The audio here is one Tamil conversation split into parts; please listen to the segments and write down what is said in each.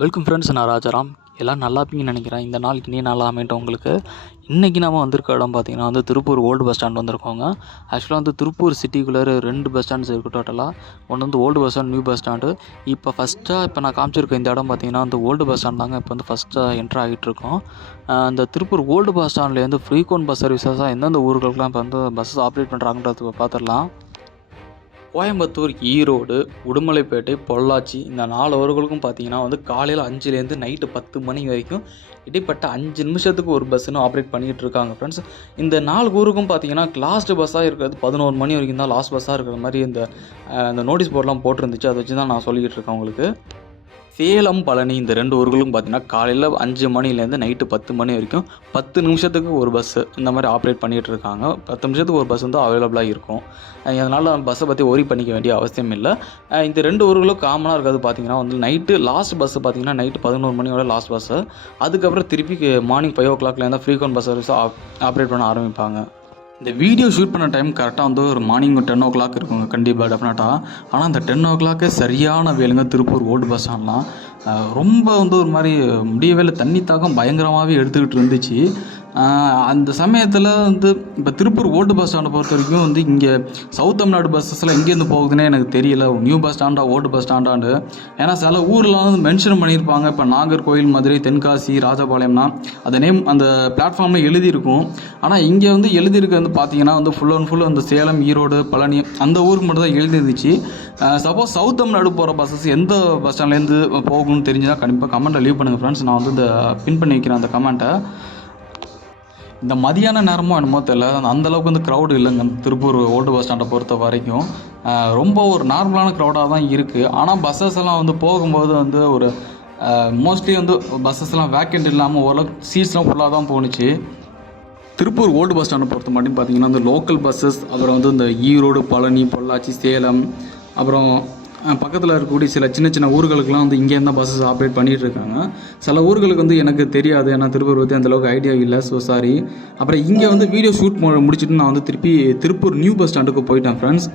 வெல்கம் ஃப்ரெண்ட்ஸ் நான் ராஜாராம். எல்லாம் நல்லா இருப்பீங்கன்னு நினைக்கிறேன். இந்த நாள் இனி நல்லா அமையட்டும் உங்களுக்கு. இன்றைக்கி நம்ம வந்திருக்க இடம் பார்த்திங்கன்னா வந்து திருப்பூர் ஓல்டு பஸ் ஸ்டாண்ட் வந்திருக்கோங்க. ஆக்சுவலாக வந்து திருப்பூர் சிட்டிக்குள்ளே ரெண்டு பஸ் ஸ்டாண்ட்ஸ் இருக்குது டோட்டலாக ஒன்று வந்து old bus stand new bus stand இப்போ ஃபஸ்ட்டாக இப்போ நான் காமிச்சிருக்க இந்த இடம் பார்த்திங்கன்னா வந்து ஓல்டு பஸ் ஸ்டாண்ட் தாங்க இப்போ வந்து ஃபஸ்ட்டாக என்ட்ரு ஆகிட்டு இருக்கோம். அந்த திருப்பூர் ஓல்டு பஸ் ஸ்டாண்ட்லேருந்து ஃப்ரீகோன் பஸ் சர்வீசஸாக எந்தெந்த ஊர்களுக்கெலாம் இப்போ வந்து பஸ்ஸஸ் ஆப்ரேட் பண்ணுறாங்கன்றது பார்த்துடலாம் கோயம்புத்தூர் ஈரோடு உடுமலைப்பேட்டை பொள்ளாச்சி இந்த நாலு ஊர்களுக்கும் பார்த்தீங்கன்னா வந்து காலையில் அஞ்சுலேருந்து நைட்டு பத்து மணி வரைக்கும் இடைப்பட்ட அஞ்சு நிமிஷத்துக்கு ஒரு பஸ்ஸுன்னு ஆப்ரேட் பண்ணிகிட்டு இருக்காங்க ஃப்ரெண்ட்ஸ் இந்த நாலு ஊருக்கும் பார்த்தீங்கன்னா லாஸ்ட் பஸ்ஸாக இருக்கிறது பதினோரு மணி வரைக்கும் தான் லாஸ்ட் பஸ்ஸாக இருக்கிற மாதிரி இந்த இந்த நோட்டீஸ் போர்டெலாம் போட்டிருந்துச்சு. அதை வச்சு தான் நான் சொல்லிக்கிட்டு இருக்கேன் உங்களுக்கு. சேலம் பழனி இந்த ரெண்டு ஊர்களும் பார்த்தீங்கன்னா காலையில் அஞ்சு மணிலேருந்து நைட்டு பத்து மணி வரைக்கும் பத்து நிமிஷத்துக்கு ஒரு பஸ்ஸு இந்த மாதிரி ஆப்ரேட் பண்ணிகிட்டு இருக்காங்க. பத்து நிமிஷத்துக்கு ஒரு பஸ் வந்து அவைலபிளாக இருக்கும். அதனால் பஸ்ஸை பற்றி ஒரி பண்ணிக்க வேண்டிய அவசியம் இல்லை. இந்த ரெண்டு ஊர்களும் காமனாக இருக்கிறது பார்த்தீங்கன்னா வந்து நைட்டு லாஸ்ட் பஸ்ஸு பார்த்தீங்கன்னா நைட்டு பதினோரு மணியோட லாஸ்ட் பஸ்ஸு அதுக்கப்புறம் திருப்பி மார்னிங் ஃபைவ் ஓ கிளாக்லேருந்து ஃப்ரீக்வன்ட் பஸ் சர்வீஸ் ஆப்ரேட் பண்ண ஆரம்பிப்பாங்க. இந்த வீடியோ ஷூட் பண்ண டைம் கரெக்டாக வந்து ஒரு மார்னிங் டென் ஓ கிளாக் இருக்குங்க கண்டிப்பாக டெஃபினட்டாக ஆனால் அந்த டென் ஓ கிளாக்கே சரியான வேலுங்க திருப்பூர் ஓல்டு பஸ் ஸ்டாண்ட்லாம் ரொம்ப வந்து ஒரு மாதிரி முடியவே இல்லை தண்ணி தாக்கம் பயங்கரமாகவே எடுத்துக்கிட்டு இருந்துச்சு. அந்த சமயத்தில் வந்து இப்போ திருப்பூர் ஓல்டு பஸ் ஸ்டாண்டை பொறுத்த வரைக்கும் வந்து இங்கே சவுத் தமிழ்நாடு பஸ்ஸஸ்லாம் எங்கேருந்து போகுதுன்னே எனக்கு தெரியல. நியூ பஸ் ஸ்டாண்டா ஓல்டு பஸ் ஸ்டாண்டாண்டு ஏன்னா சில ஊர்லாம் வந்து மென்ஷன் பண்ணியிருப்பாங்க. இப்போ நாகர்கோயில் மதுரை தென்காசி ராஜபாளையம்னா அந்த நேம் அந்த பிளாட்ஃபார்மில் எழுதியிருக்கும். ஆனால் இங்கே வந்து எழுதியிருக்கு வந்து பார்த்தீங்கன்னா வந்து ஃபுல் அண்ட் ஃபுல் அந்த சேலம் ஈரோடு பழனி அந்த ஊருக்கு மட்டும் தான் எழுதிருந்துச்சு. சப்போஸ் சவுத் தமிழ்நாடு போகிற பஸ்ஸஸ் எந்த பஸ் ஸ்டாண்ட்லேருந்து போகணும்னு தெரிஞ்சுன்னா கண்டிப்பாக கமெண்ட்டை லீவ் பண்ணுங்கள் ஃப்ரெண்ட்ஸ் நான் வந்து இந்த பின் பண்ணி வைக்கிறேன் அந்த கமெண்ட்டை இந்த மதியான நேரமோ என்னமோ தெரியல. அந்த அந்த அளவுக்கு வந்து க்ரௌடு இல்லைங்க. திருப்பூர் ஓல்டு பஸ் ஸ்டாண்டை பொறுத்த வரைக்கும். ரொம்ப ஒரு நார்மலான க்ரௌடாக தான் இருக்குது ஆனால் பஸ்ஸஸ் எல்லாம் வந்து போகும்போது வந்து ஒரு மோஸ்ட்லி வந்து பஸ்ஸஸ் எல்லாம் வேக்கண்ட் இல்லாமல் ஓரளவுக்கு சீட்ஸ்லாம் ஃபுல்லாக தான் போணுச்சு. திருப்பூர் ஓல்டு பஸ் ஸ்டாண்டை பொறுத்த மட்டும் பார்த்தீங்கன்னா இந்த லோக்கல் பஸ்ஸஸ் அப்புறம் வந்து இந்த ஈரோடு பழனி பொள்ளாச்சி சேலம் அப்புறம் பக்கத்தில் இருக்கக்கூடிய சில சின்ன சின்ன ஊர்களுக்கெல்லாம் வந்து இங்கேருந்து தான் பஸ்ஸஸ் ஆப்ரேட் பண்ணிகிட்டு இருக்காங்க சில ஊர்களுக்கு வந்து எனக்கு தெரியாது. ஏன்னா திருப்பூர் பற்றி அந்தளவுக்கு ஐடியா இல்லை. ஸோ சாரி அப்புறம் இங்கே வந்து வீடியோ ஷூட் முடிச்சுட்டு நான் வந்து திருப்பி திருப்பூர் நியூ பஸ் ஸ்டாண்டுக்கு போயிட்டேன் ஃப்ரெண்ட்ஸ்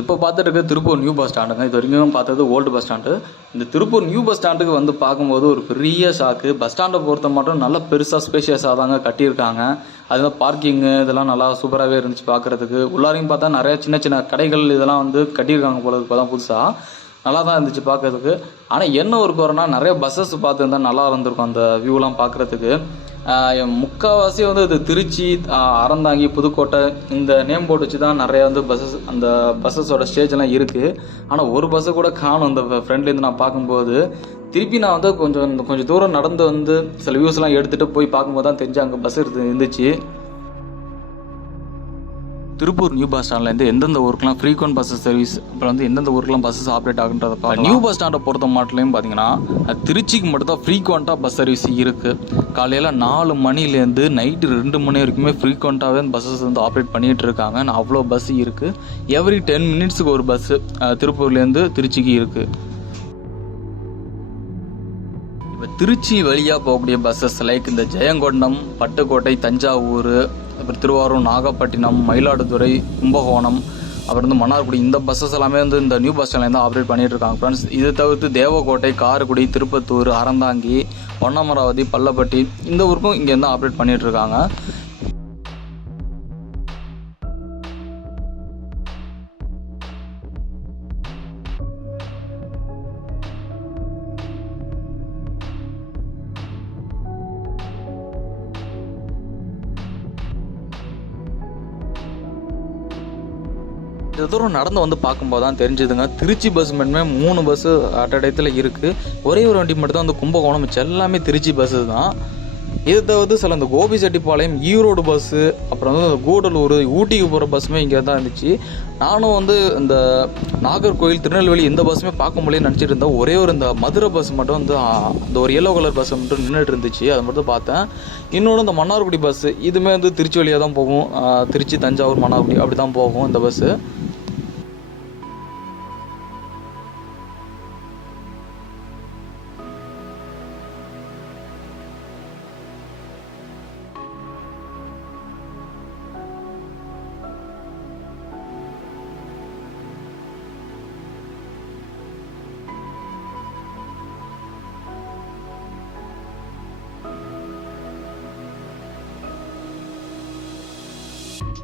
இப்போ பார்த்துட்டு திருப்பூர் நியூ பஸ் ஸ்டாண்டுங்க இது வரைக்கும் பார்த்தது ஓல்டு பஸ் ஸ்டாண்டு இந்த திருப்பூர் நியூ பஸ் ஸ்டாண்டுக்கு வந்து பார்க்கும்போது ஒரு பெரிய ஷாக்கு பஸ் ஸ்டாண்டை பொறுத்த மட்டும் நல்லா பெருசாக ஸ்பேஷியஸாக தாங்க கட்டியிருக்காங்க. அதில் பார்க்கிங்கு இதெல்லாம் நல்லா சூப்பராகவே இருந்துச்சு பார்க்குறதுக்கு. உள்ளாரையும் பார்த்தா நிறைய சின்ன சின்ன கடைகள் இதெல்லாம் வந்து கட்டியிருக்காங்க போல இப்போ தான் புதுசாக நல்லா தான் இருந்துச்சு பார்க்கறதுக்கு. ஆனால் என்ன ஒரு குறைனா நிறைய பஸ்ஸஸ் பார்த்துருந்தா நல்லா இருந்திருக்கும் அந்த வியூலாம் பார்க்குறதுக்கு. முக்கால்வாசி வந்து இது திருச்சி அறந்தாங்கி புதுக்கோட்டை இந்த நேம் போர்டு வச்சு தான் நிறைய வந்து பஸ்ஸஸ் அந்த பஸ்ஸஸோட ஸ்டேஜ்லாம் இருக்குது ஆனால் ஒரு பஸ்ஸை கூட காணும். இந்த ஃப்ரெண்ட்லேருந்து நான் பார்க்கும்போது திருப்பி நான் வந்து கொஞ்சம் கொஞ்சம் தூரம் நடந்து வந்து சில வியூஸ்லாம் எடுத்துகிட்டு போய் பார்க்கும்போது தான் தெரிஞ்சு அங்கே பஸ் இருந்துச்சு. திருப்பூர் நியூ பஸ் ஸ்டாண்ட்லேருந்து எந்தெந்த ஊருக்குலாம் ஃப்ரீக்வன்ட் பஸ்ஸஸ் சர்வீஸ் அப்புறம் வந்து எந்தெந்த ஊருக்குலாம் பஸ்ஸஸ் ஆப்ரேட் ஆகுன்றத நியூ பஸ் ஸ்டாண்டை பொறுத்த மாட்டிலையும் பார்த்தீங்கன்னா திருச்சிக்கு மட்டும் தான் ஃப்ரீக்வெண்ட்டாக பஸ் சர்வீஸ் இருக்குது காலையில் நாலு மணிலேருந்து நைட்டு ரெண்டு மணி வரைக்குமே ஃப்ரீக்வெண்ட்டாகவே பஸ்ஸஸ் வந்து ஆப்ரேட் பண்ணிகிட்டு இருக்காங்க. அவ்வளோ பஸ் இருக்குது எவ்ரி டென் மினிட்ஸுக்கு ஒரு பஸ்ஸு திருப்பூர்லேருந்து திருச்சிக்கு இருக்குது இப்போ திருச்சி வழியாக போகக்கூடிய பஸ்ஸஸ் லைக் இந்த ஜெயங்கொண்டம் பட்டுக்கோட்டை தஞ்சாவூர் அப்புறம் திருவாரூர் நாகப்பட்டினம் மயிலாடுதுறை கும்பகோணம் அப்புறம் வந்து மன்னார்குடி. இந்த பஸ்ஸஸ் எல்லாமே வந்து இந்த நியூ பஸ் ஸ்டாண்ட்லேருந்து தான் ஆப்ரேட் பண்ணிகிட்டு இருக்காங்க ஃப்ரெண்ட்ஸ் இது தவிர்த்து தேவக்கோட்டை காரைக்குடி திருப்பத்தூர் அறந்தாங்கி பொன்னமராவதி பள்ளப்பட்டி இந்த ஊருக்கும் இங்கேருந்து தான் ஆப்ரேட் பண்ணிகிட்டு இருக்காங்க இது தூரம் நடந்து வந்து பார்க்கும்போது தான் தெரிஞ்சுதுங்க. திருச்சி பஸ் மட்டுமே மூணு பஸ்ஸு அட்டடத்தில் இருக்குது ஒரே ஒரு வண்டி மட்டும் தான் அந்த கும்பகோணம் மிச்சம். எல்லாமே திருச்சி பஸ்ஸு தான். இது தவிர்த்து சில இந்த கோபிச்செட்டிப்பாளையம் ஈரோடு பஸ்ஸு அப்புறம் வந்து இந்த கூடலூர் ஊட்டிக்கு போகிற பஸ்ஸுமே இங்கே தான் இருந்துச்சு. நானும் வந்து இந்த நாகர்கோவில் திருநெல்வேலி இந்த பஸ்ஸுமே பார்க்க முடியல நினச்சிட்டு இருந்தேன். ஒரே ஒரு இந்த மதுரை பஸ் மட்டும் வந்து அந்த ஒரு எல்லோ கலர் பஸ் மட்டும் நின்றுட்டு இருந்துச்சு. அதை மட்டும் பார்த்தேன். இன்னொன்று இந்த மன்னார்குடி பஸ்ஸு இதுவுமே வந்து திருச்சி வழியாக தான் போகும் திருச்சி தஞ்சாவூர் மன்னார்குடி அப்படி தான் போகும் இந்த பஸ்ஸு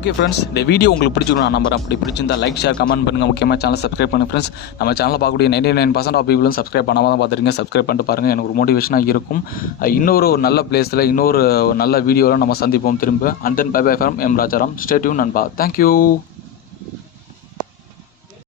ஓகே ஃப்ரெண்ட்ஸ் இந்த வீடியோ உங்களுக்கு பிடிச்சிருக்கும் நான் நம்பர் அப்படி பிடிச்சிருந்தா லைக் ஷேர் கமெண்ட் பண்ணுங்கள் முக்கியமாக சேனல் சப்ஸ்கிரைப் பண்ணுங்க ஃப்ரெண்ட்ஸ் நம்ம சேனலில் பார்க்கக்கூடிய நைன்டி நைன் பர்சன்ட் ஆஃப் பீப்புளும் சப்ஸ்கிரைப் பண்ணாமல் தான் பார்த்துருங்க சப்ஸ்கிரைப் பண்ணிட்டு பாருங்கள் எனக்கு ஒரு மோட்டிவேஷனாக இருக்கும். இன்னொரு ஒரு நல்ல பிளேஸில் இன்னொரு நல்ல வீடியோவில் நம்ம சந்திப்போம் திரும்ப. And then bye bye from M Rajaram stay tuned நண்பா தேங்க்யூ